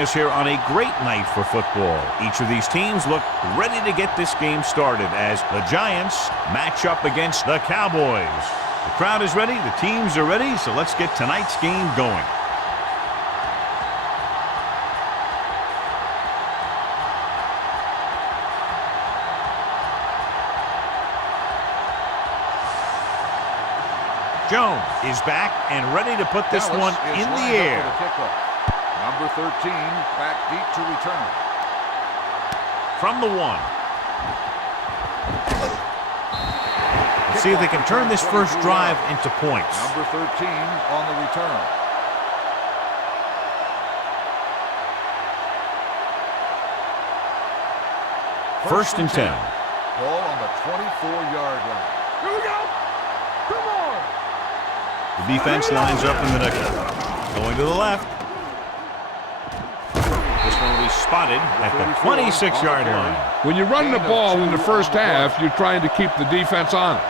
us here on a great night for football. Each of these teams look ready to get this game started as the Giants match up against the Cowboys. The crowd is ready, the teams are ready, so let's get tonight's game going. Jones is back and ready to put this one in the air. Number 13 back deep to return. From the 1. Let's see if they can turn this first drive into points. Number 13 on the return. First and 10. Ball on the 24-yard line. Here we go. Come on. The defense lines up in the nickel. Going to the left. This one will be spotted at the 26-yard line. When you run the ball in the first half, you're trying to keep the defense honest.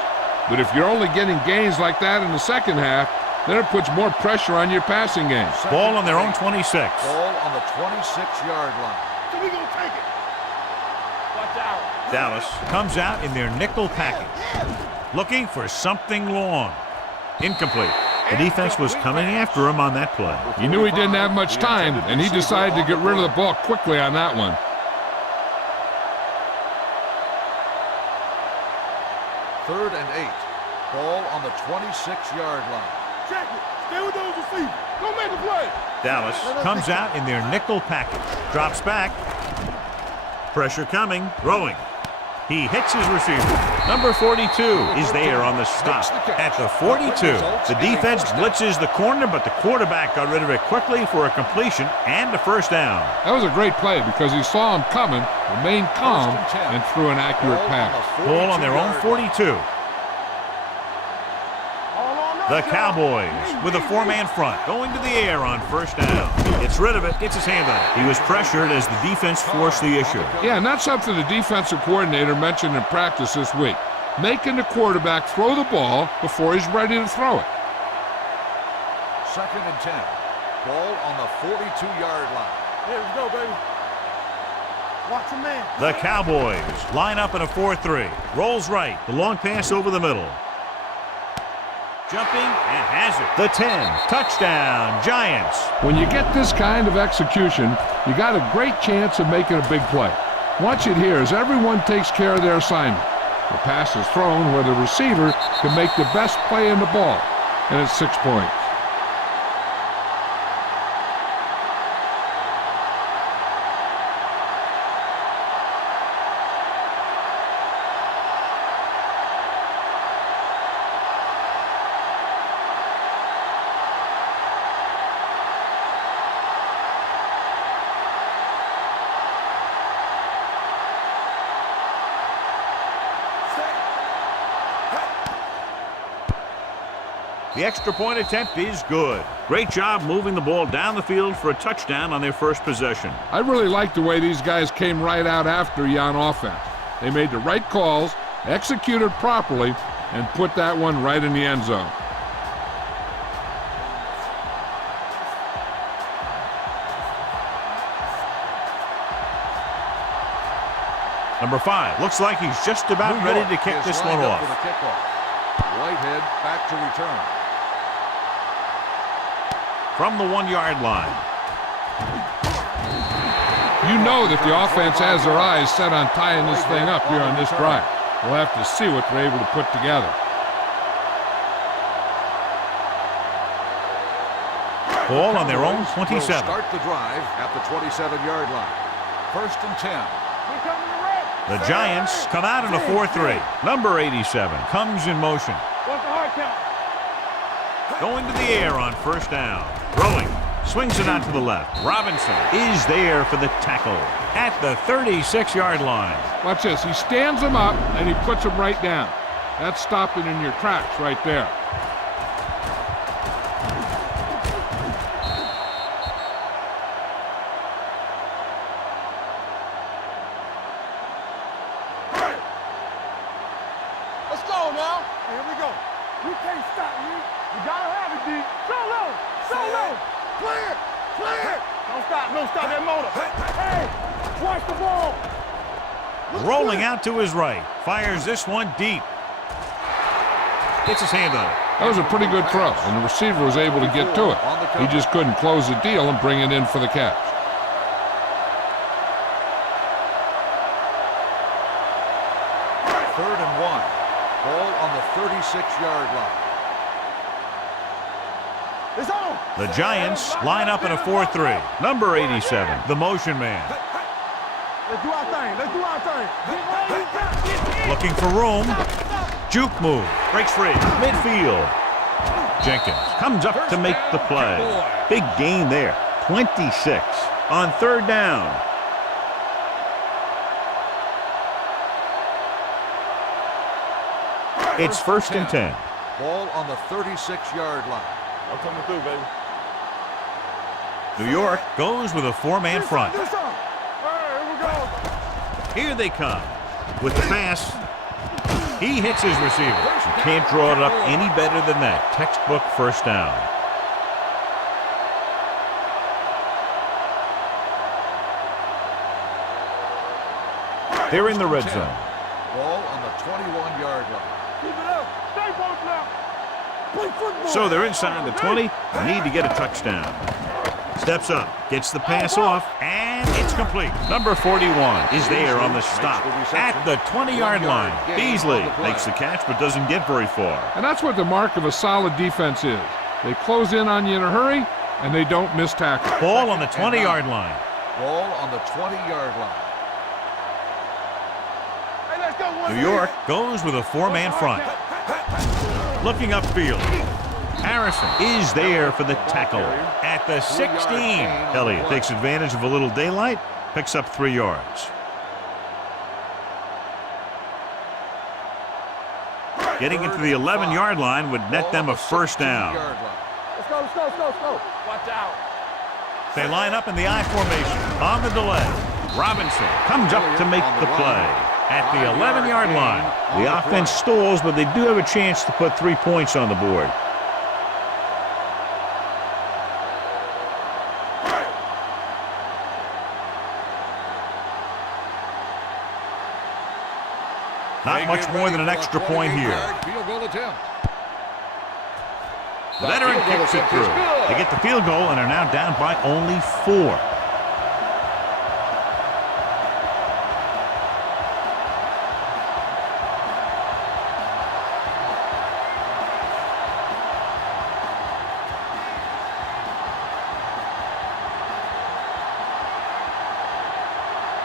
But if you're only getting gains like that in the second half, then it puts more pressure on your passing game. Ball on their own 26. Ball on the 26-yard line. So we gonna take it. Watch out. Dallas comes out in their nickel package, looking for something long. Incomplete. The defense was coming after him on that play. He knew he didn't have much time, and he decided to get rid of the ball quickly on that one. Third and 8. Ball on the 26-yard line. Check it. Stay with those receivers. Don't make a play. Dallas comes out in their nickel package. Drops back. Pressure coming. Throwing. He hits his receiver. Number 42 is there on the stop. At the 42, the defense blitzes the corner, but the quarterback got rid of it quickly for a completion and a first down. That was a great play because he saw him coming, remained calm, and threw an accurate pass. Ball on their own 42. The Cowboys with a 4-man front going to the air on first down. Gets rid of it, gets his hand on it. He was pressured as the defense forced the issue. Yeah, and that's something the defensive coordinator mentioned in practice this week. Making the quarterback throw the ball before he's ready to throw it. Second and 10. Ball on the 42-yard line. Here we go, baby. Watch the man. The Cowboys line up in a 4-3. Rolls right. The long pass over the middle. Jumping and has it. The 10. Touchdown, Giants. When you get this kind of execution, you got a great chance of making a big play. Watch it here as everyone takes care of their assignment. The pass is thrown where the receiver can make the best play in the ball, and it's 6 points. The extra point attempt is good. Great job moving the ball down the field for a touchdown on their first possession. I really like the way these guys came right out after you on offense. They made the right calls, executed properly, and put that one right in the end zone. Number 5 looks like he's just about ready to kick this one off. Whitehead back to return. From the 1-yard line. You know that the offense has their eyes set on tying this thing up here on this drive. We'll have to see what they're able to put together. Ball on their own 27. Start the drive at the 27-yard line. First and 10. The Giants come out in a 4-3. Number 87 comes in motion. What's the hard count? Going to the air on first down. Throwing. Swings it out to the left. Robinson is there for the tackle at the 36-yard line. Watch this. He stands him up, and he puts him right down. That's stopping in your tracks right there. Let's go now. Here we go. You can't stop me. You gotta have it, D. So low. So low. Clear. Clear. Don't stop that motor. Hey, watch the ball. Rolling out to his right. Fires this one deep. Gets his hand on it. That was a pretty good throw, and the receiver was able to get to it. He just couldn't close the deal and bring it in for the catch. Third and 1. Ball on the 36-yard line. It's on. The Giants line up in a 4-3. Number 87, the motion man. Let's do our thing. Let's do our thing. Looking for room. Juke move. Breaks free. Midfield. Jenkins comes up to make the play. Big gain there. 26 on third down. It's first and 10. Ball on the 36-yard line. I'm coming through, baby. New York goes with a four-man front. Do something. All right, here we go. Here they come. With the pass, he hits his receiver. You can't draw it up any better than that. Textbook first down. They're in the red zone. Ball on the 21-yard line. Keep it up. Stay both now. Play football. So they're inside the 20. Need to get a touchdown. Steps up, gets the pass off, and it's complete. Number 41 is there on the stop at the 20-yard line. Beasley makes the catch but doesn't get very far. And that's what the mark of a solid defense is. They close in on you in a hurry, and they don't miss tackle. Ball on the 20-yard line. Ball on the 20-yard line. Hey, let's go. New York goes with a four-man front. Looking upfield. Harrison is there for the tackle at the 16. Elliott takes advantage of a little daylight, picks up 3 yards. Getting into the 11-yard line would net them a first down. Let's go, let's go, let's go, let's go. Watch out. They line up in the I formation on the delay. Robinson comes up to make the play at the 11-yard line. The offense stalls, but they do have a chance to put 3 points on the board. Not much more than an extra point here. Field goal attempt. The veteran kicks it through. They get the field goal and are now down by only 4.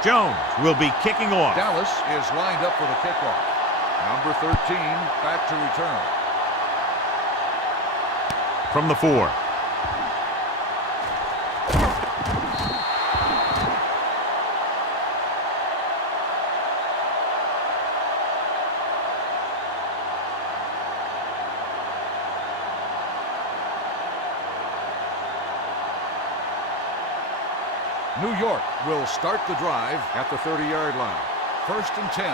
Jones will be kicking off. Dallas is lined up for the kickoff. Number 13 back to return. From the 4. New York will start the drive at the 30-yard line. First and 10.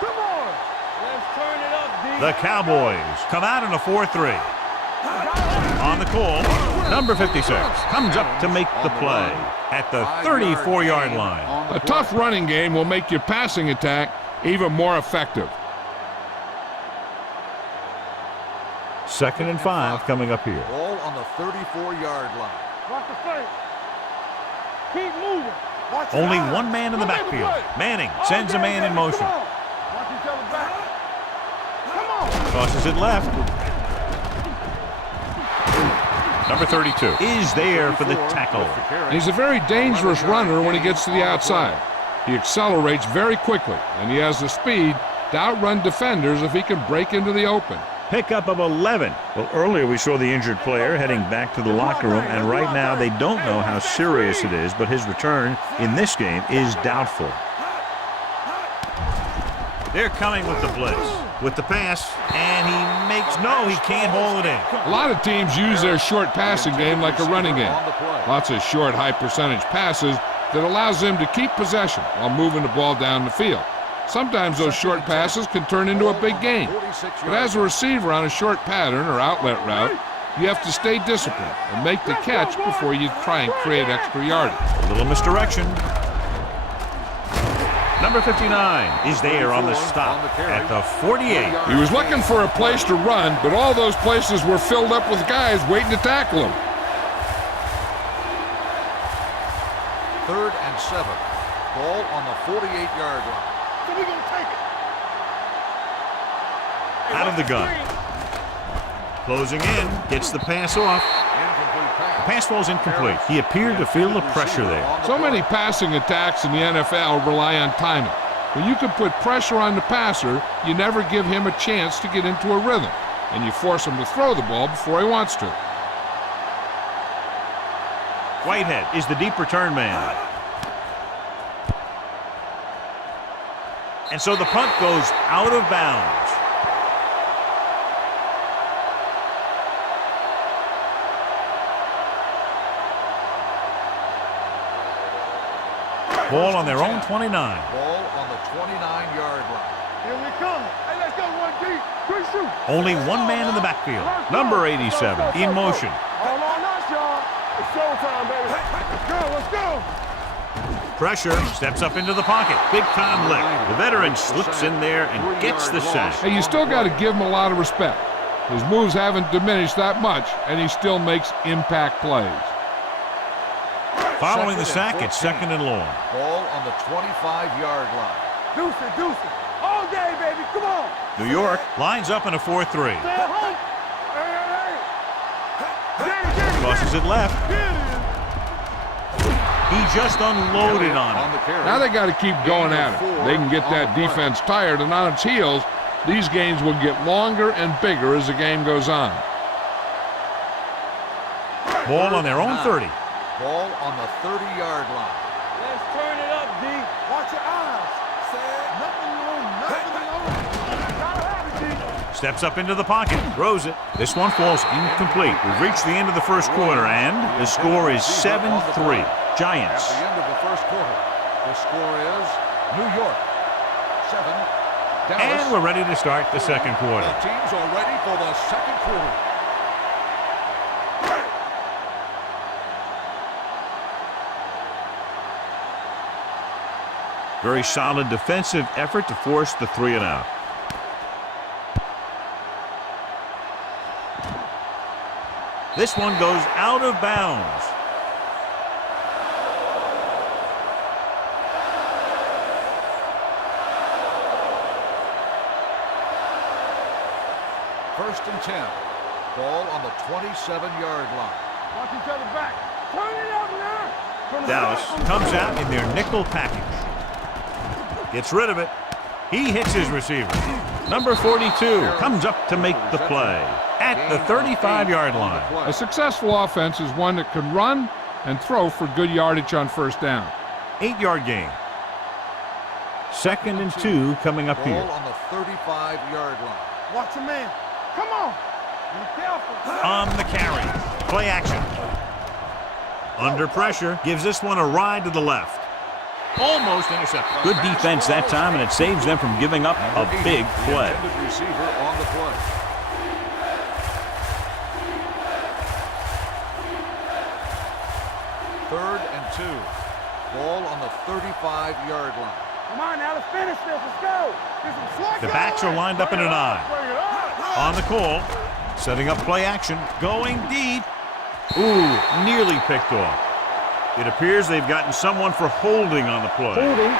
Come on. Let's turn it up, D. The Cowboys come out in a 4-3. On the call, number 56 comes up to make the play at the 34-yard line. A tough running game will make your passing attack even more effective. 2nd and 5 coming up here. Ball on the 34-yard line. Watch the fake. Keep moving. Watch Only the one man in the backfield. Manning sends a man in motion. Watch each other back. Come on. Tosses it left. Number 32 is there for the tackle. He's a very dangerous runner when he gets to the outside. He accelerates very quickly, and he has the speed to outrun defenders if he can break into the open. Pickup of 11. Well, earlier we saw the injured player heading back to the locker room, and right now they don't know how serious it is, but his return in this game is doubtful. They're coming with the blitz. With the pass, and he can't hold it in. A lot of teams use their short passing game like a running game. Lots of short, high-percentage passes that allows them to keep possession while moving the ball down the field. Sometimes those short passes can turn into a big gain. But as a receiver on a short pattern or outlet route, You have to stay disciplined and make the catch before you try and create extra yardage. A little misdirection. Number 59 is there on the stop at the 48. He was looking for a place to run, but all those places were filled up with guys waiting to tackle him. 3rd and 7. Ball on the 48-yard line. So we're going to take it. Out of the gun. Closing in, gets the pass off. Incomplete pass. Pass falls incomplete. He appeared to feel the pressure there. So many passing attacks in the NFL rely on timing. When you can put pressure on the passer, you never give him a chance to get into a rhythm, and you force him to throw the ball before he wants to. Whitehead is the deep return man. And so the punt goes out of bounds. Ball on their own 29. Ball on the 29-yard line. Here we come. Hey, let's go, 1D. Good shoot. Only one man in the backfield. Number 87 in motion. All on us, y'all. It's showtime, baby. Let's go, let's go. Pressure, steps up into the pocket. Big time lick. The veteran slips in there and gets the sack. Hey, you still got to give him a lot of respect. His moves haven't diminished that much, and he still makes impact plays. Following the sack, it's 2nd and long. Ball on the 25-yard line. Deuce it. All day, baby. Come on. New York lines up in a 4-3. Stay at home. Hey. Crosses it left. Here it He just unloaded on On it. the carry. Now they got to keep going at it. They can get that defense tired, and on its heels, these games will get longer and bigger as the game goes on. Ball on their own 30. Ball on the 30-yard line. Let's turn it up, D. Watch your eyes. Nothing wrong. Gotta have it, D. Steps up into the pocket, throws it. This one falls incomplete. We've reached the end of the first quarter, and the score is 7-3. Giants. At the end of the first quarter, the score is New York 7, Dallas. And we're ready to start the second quarter. The teams are ready for the second quarter. Very solid defensive effort to force the 3-and-out. This one goes out of bounds. First and 10. Ball on the 27-yard line. Watch each other back. Turn it up now. Turn it Dallas up. comes out in their nickel package. Gets rid of it. He hits his receiver. Number 42 comes up to make the play at the 35-yard line. A successful offense is one that can run and throw for good yardage on first down. 8-yard gain. 2nd and 2 coming up Ball here. on the 35-yard line. Watch your man. Come on. Be careful. On the carry. Play action. Under pressure. Gives this one a ride to the left. Almost intercepted. Good defense that time, and it saves them from giving up a big play. The intended receiver on the play. Third and 2. Ball on the 35-yard line. Come on now, let's finish this. Let's go. The backs are lined up in an eye. On the call. Setting up play action. Going deep. Ooh, nearly picked off. It appears they've gotten someone for holding on the play. Holding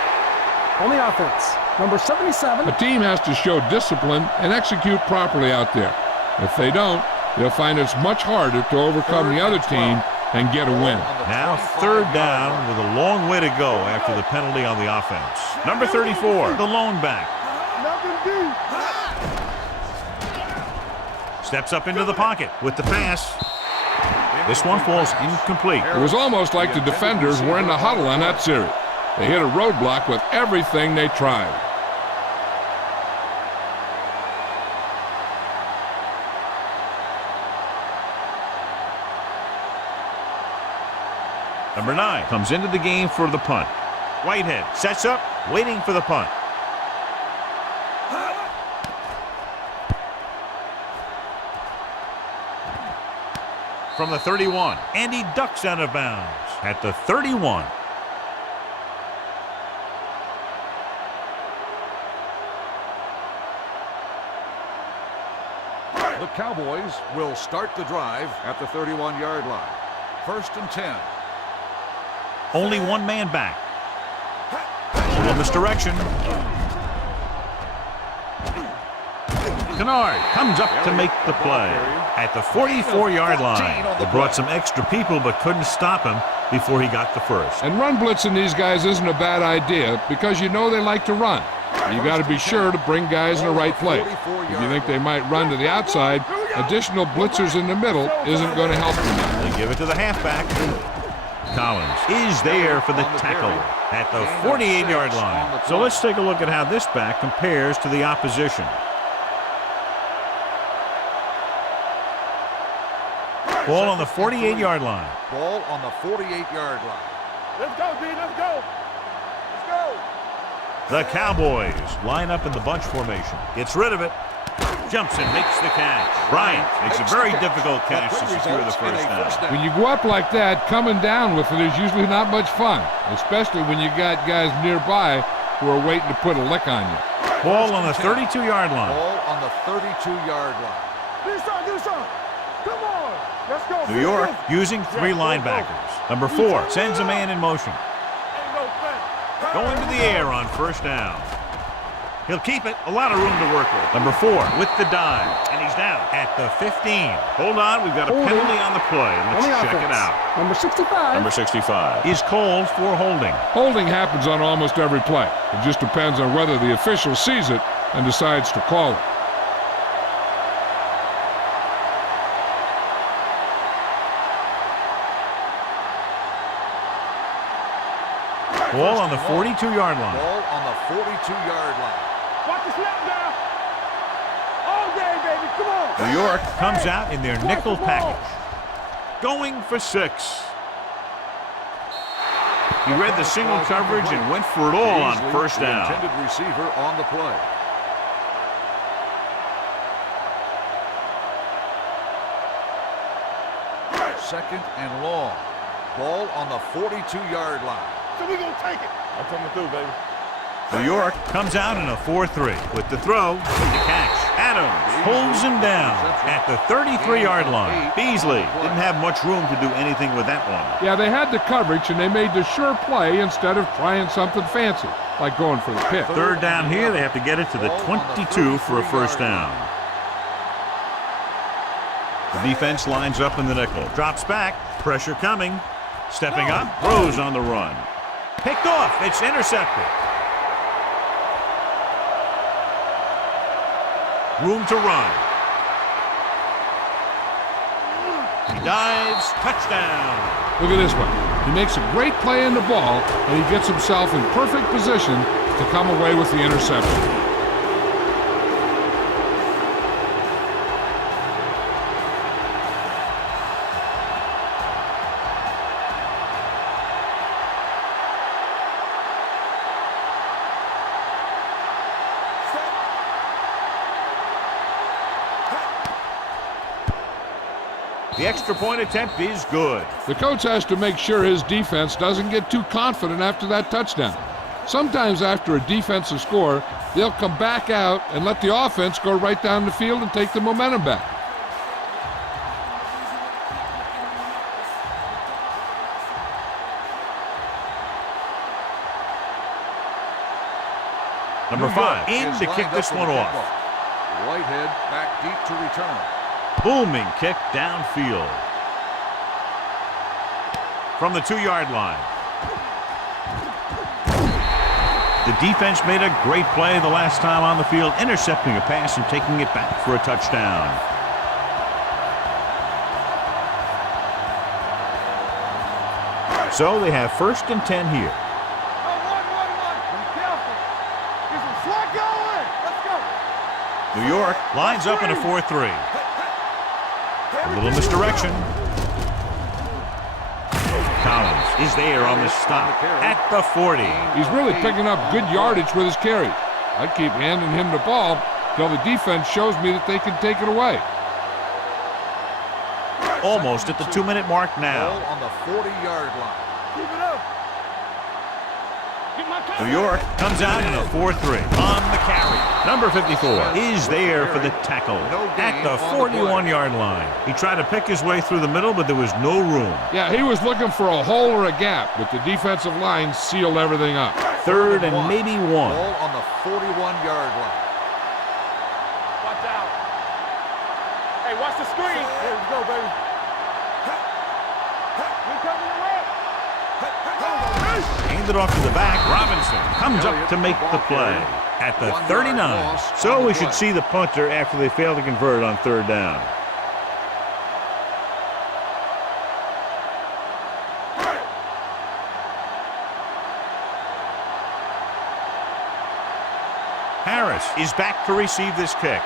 on the offense. Number 77. A team has to show discipline and execute properly out there. If they don't, they'll find it's much harder to overcome the other team and get a win. Now 3rd down with a long way to go after the penalty on the offense. Number 34, the lone back. Nothing deep. Steps up into the pocket with the pass. This one falls incomplete. It was almost like the defenders were in the huddle on that series. They hit a roadblock with everything they tried. Number 9 comes into the game for the punt. Whitehead sets up, waiting for the punt. from the 31, and he ducks out of bounds at the 31. The Cowboys will start the drive at the 31-yard line. First and 10. Only one man back. Little misdirection. Kennard comes up to make the play at the 44-yard line. They brought some extra people but couldn't stop him before he got the first. And run blitzing these guys isn't a bad idea because you know they like to run. You got to be sure to bring guys in the right place. If you think they might run to the outside, additional blitzers in the middle isn't going to help them. They give it to the halfback. Collins is there for the tackle at the 48-yard line. So let's take a look at how this back compares to the opposition. Ball on the 48-yard line. Ball on the 48-yard line. Let's go, D. Let's go. Let's go. The Cowboys line up in the bunch formation. Gets rid of it. Jumps and makes the catch. Bryant makes a very difficult catch to secure the first down. When you go up like that, coming down with it is usually not much fun, especially when you got guys nearby who are waiting to put a lick on you. Ball on the 32-yard line. Ball on the 32-yard line. Do something. Come on. Let's go. New York using three linebackers. Number 4 sends a man in motion. Ain't no thing. Going to the air on first down. He'll keep it. A lot of room to work with. Number 4 with the dive. And he's down at the 15. Hold on. We've got a penalty on the play. Let's check it out. Number 65. Number 65 is called for holding. Holding happens on almost every play. It just depends on whether the official sees it and decides to call it. Ball on the 42-yard line. Ball on the 42-yard line. Watch the snap now. All day, baby. Come on. New York comes out in their nickel package. Going for 6. He read the single coverage and went for it all on first down. The intended receiver on the play. Second and long. Ball on the 42-yard line. So we're going to take it. I'm coming through, baby. New York comes out in a 4-3 with the throw, with the catch. Adams pulls him down at the 33-yard line. Beasley didn't have much room to do anything with that one. Yeah, they had the coverage, and they made the sure play instead of trying something fancy, like going for the pick. Third down here, they have to get it to the 22 for a first down. The defense lines up in the nickel. Drops back, pressure coming. Stepping up, throws on the run. Picked off, it's intercepted. Room to run. He dives, touchdown. Look at this one. He makes a great play in the ball, and he gets himself in perfect position to come away with the interception. The extra point attempt is good. The coach has to make sure his defense doesn't get too confident after that touchdown. Sometimes after a defensive score, they'll come back out and let the offense go right down the field and take the momentum back. Number 5 in to kick this one off. Whitehead back deep to return. Booming kick downfield. From the 2-yard line. The defense made a great play the last time on the field, intercepting a pass and taking it back for a touchdown. So they have first and 10 here. New York lines up in a 4-3. A little misdirection. Collins is there on the stop at the 40. He's really picking up good yardage with his carry. I keep handing him the ball till the defense shows me that they can take it away. Almost at the 2-minute mark now. Ball on the 40-yard line. Keep it up. New York comes out in a 4-3 on the carry. Number 54 is there for the tackle at the 41-yard line. He tried to pick his way through the middle, but there was no room. Yeah, he was looking for a hole or a gap, but the defensive line sealed everything up. Third and maybe one. Ball on the 41-yard line. Watch out. Hey, watch the screen. Here we go, baby. We coming away. Handed off to the back. Robinson comes up to make the play at the 39. So we should see the punter after they fail to convert on third down. Harris is back to receive this kick.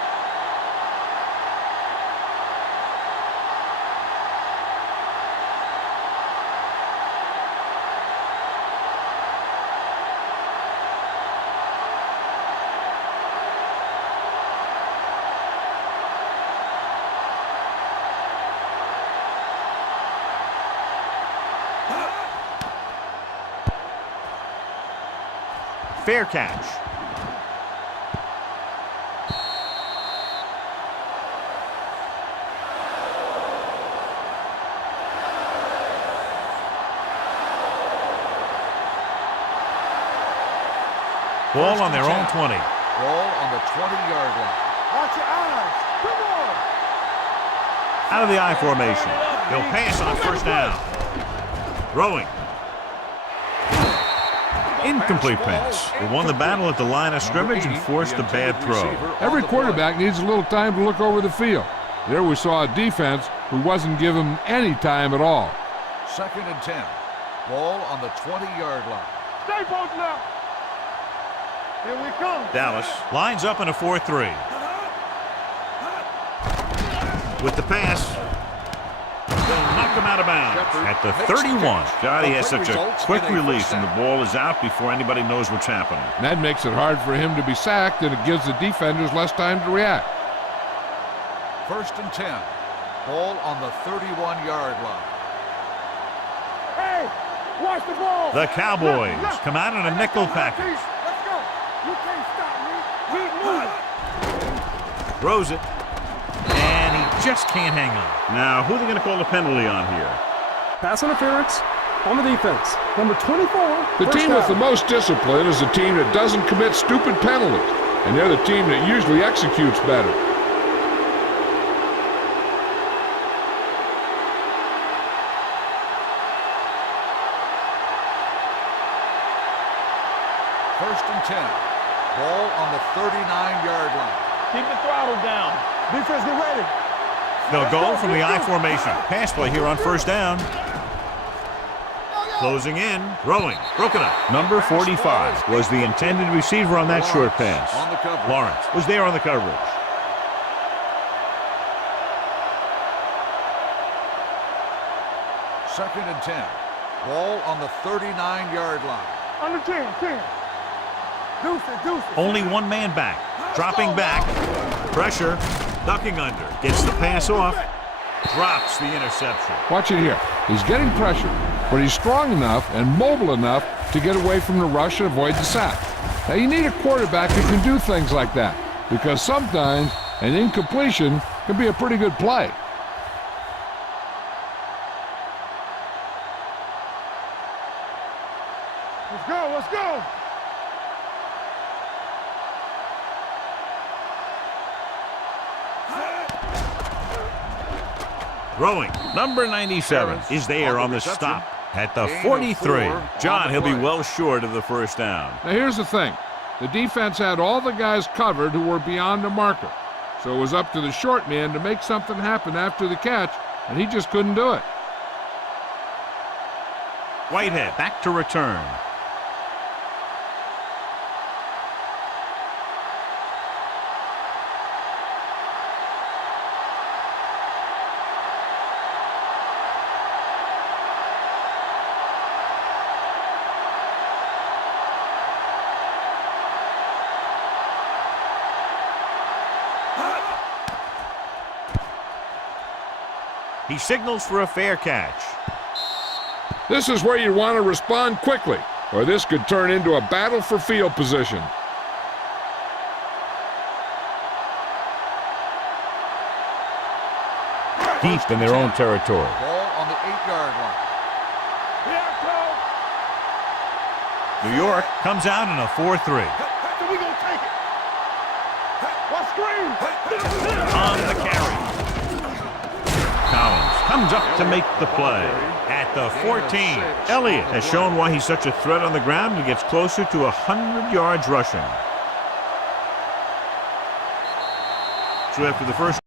Fair catch. Ball on their own 20. Ball on the 20-yard line. Watch your eyes. Come on. Out of the I formation. He'll pass on first down. Throwing. Incomplete pass. They won the battle at the line of scrimmage and forced a bad throw. Every quarterback needs a little time to look over the field. There we saw a defense who wasn't given any time at all. 2nd and 10. Ball on the 20-yard line. Stay both now. Here we come. Dallas lines up in a 4-3. With the pass. They'll knock him out of bounds at the 31. God, he has such a quick release, and the ball is out before anybody knows what's happening. And that makes it hard for him to be sacked, and it gives the defenders less time to react. 1st and 10. Ball on the 31-yard line. Hey, watch the ball. The Cowboys come out in a nickel package. Let's go. You can't stop me. Keep moving. Throws it. And he just can't hang on. Now, who are they going to call the penalty on here? Pass interference on the defense. Number 24. The team with the most discipline is the team that doesn't commit stupid penalties, and they're the team that usually executes better. First and 10. Ball on the 39-yard line. Keep the throttle down. Defense, get ready. They'll go from the I formation. Pass play here on first down. Closing in, throwing, broken up. Number 45 was the intended receiver on that short pass. On the coverage. Lawrence was there on the coverage. Second and 10. Ball on the 39-yard line. Under 10, 10. Deuce it. Only one man back. Dropping back. Pressure. Ducking under. Gets the pass off. Drops the interception. Watch it here. He's getting pressure, but he's strong enough and mobile enough to get away from the rush and avoid the sack. Now, you need a quarterback who can do things like that, because sometimes an incompletion can be a pretty good play. Let's go. Throwing. Number 97 is there on the stop at the 43. John, he'll be well short of the first down. Now, here's the thing. The defense had all the guys covered who were beyond the marker. So it was up to the short man to make something happen after the catch, and he just couldn't do it. Whitehead back to return. He signals for a fair catch. This is where you want to respond quickly, or this could turn into a battle for field position. Deep in their own territory. Ball on the 8-yard line. New York comes out in a 4-3. So we gonna take it. What screen? On the carry. Collins comes up to make the play at the 14. Elliott has shown why he's such a threat on the ground and gets closer to 100 yards rushing. So after the first